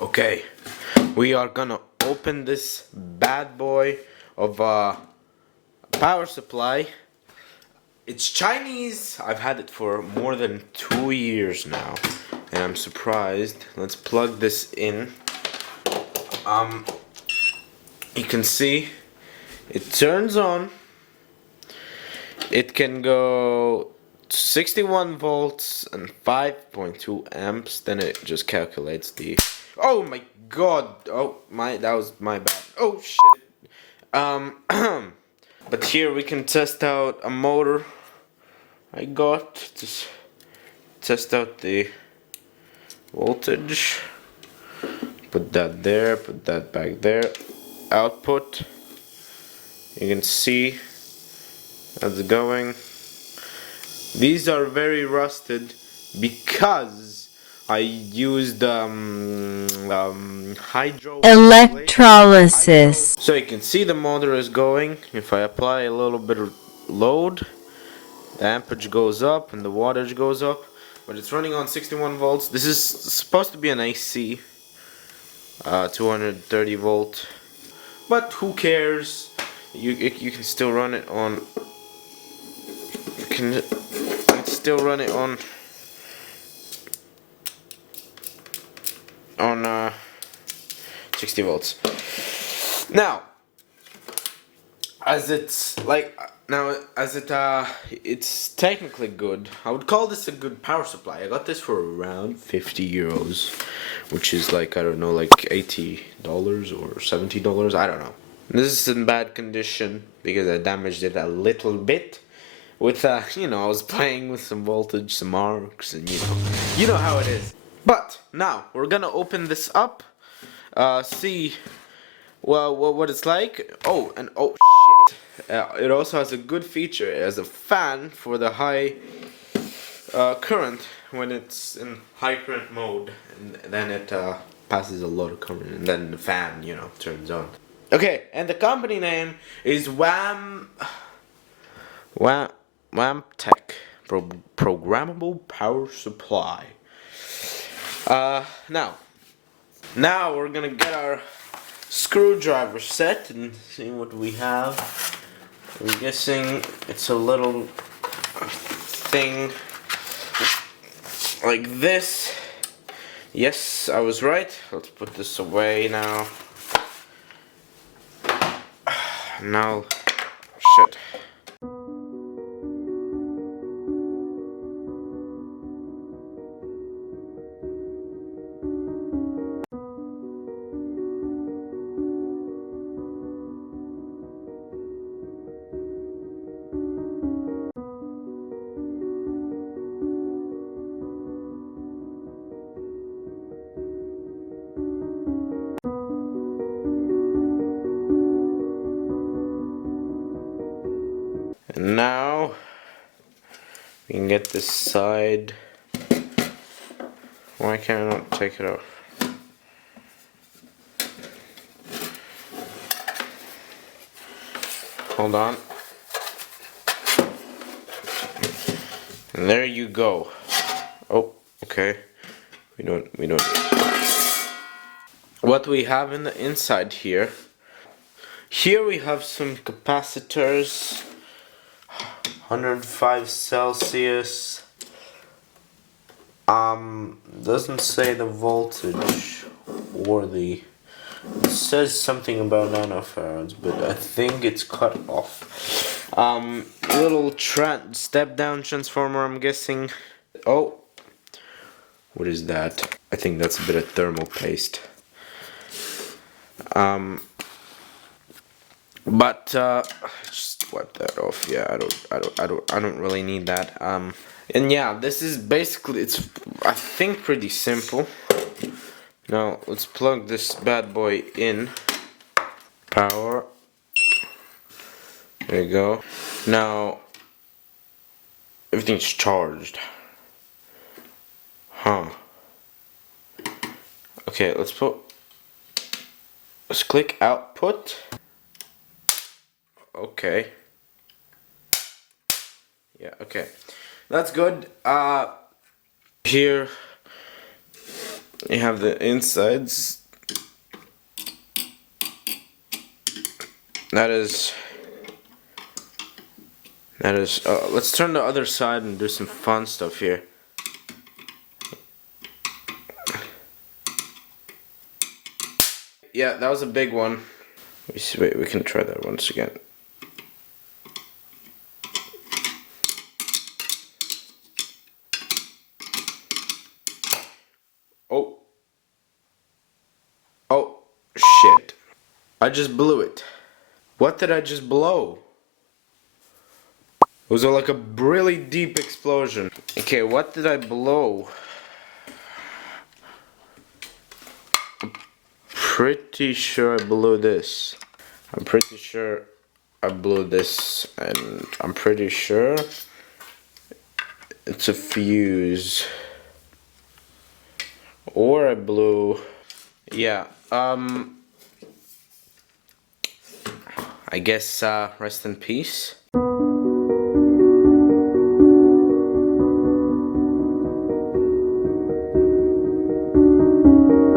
Okay, we are gonna open this bad boy of a power supply. It's Chinese. I've had it for more than 2 years now, and I'm surprised. Let's plug this in. You can see it turns on. It can go 61 volts and 5.2 amps. Then it just calculates the. Oh my god! Oh my, that was my bad. Oh shit. But here we can test out a motor I got to test out the voltage. Put that there, put that back there. Output. You can see how's it going. These are very rusted because I used hydro Electrolysis. So you can see the motor is going. If I apply a little bit of load, the amperage goes up and the wattage goes up, but it's running on 61 volts. This is supposed to be an AC, 230 volt, but who cares? You can still run it on. You can still run it on 60 volts. Now, it's technically good. I would call this a good power supply. I got this for around 50 euros, which is like, I don't know, like $80 or $70. I don't know. This is in bad condition because I damaged it a little bit. With I was playing with some voltage, some arcs, and you know how it is. But now we're gonna open this up, see what it's like. Oh, and oh shit! It also has a good feature as a fan for the high current when it's in high current mode, and then it passes a lot of current, and then the fan turns on. Okay, and the company name is WAMTech, Programmable Power Supply. Now we're gonna get our screwdriver set and see what we have. I'm guessing it's a little thing like this. Yes, I was right. Let's put this away now. Now, shit. And now we can get this side. Why can't I not take it off? Hold on. And there you go. Oh, okay. We don't. What we have in the inside here. Here we have some capacitors. 105 Celsius. Doesn't say the voltage or the. It says something about nanofarads, but I think it's cut off. Little step down transformer, I'm guessing. Oh, what is that? I think that's a bit of thermal paste. But just wipe that off. Yeah, I don't really need that. And yeah, this is basically, I think pretty simple. Now let's plug this bad boy in. Power. There you go. Now everything's charged. Huh. Okay, let's click output. Okay. Yeah, okay. That's good. Here You have the insides. That is. Let's turn the other side and do some fun stuff here. Yeah, that was a big one. Wait, we can try that once again. Oh. Oh, shit. I just blew it. What did I just blow? It was like a really deep explosion. Okay, what did I blow? Pretty sure I blew this. I'm pretty sure I blew this, and I'm pretty sure it's a fuse. Or I blew... Yeah, I guess, rest in peace.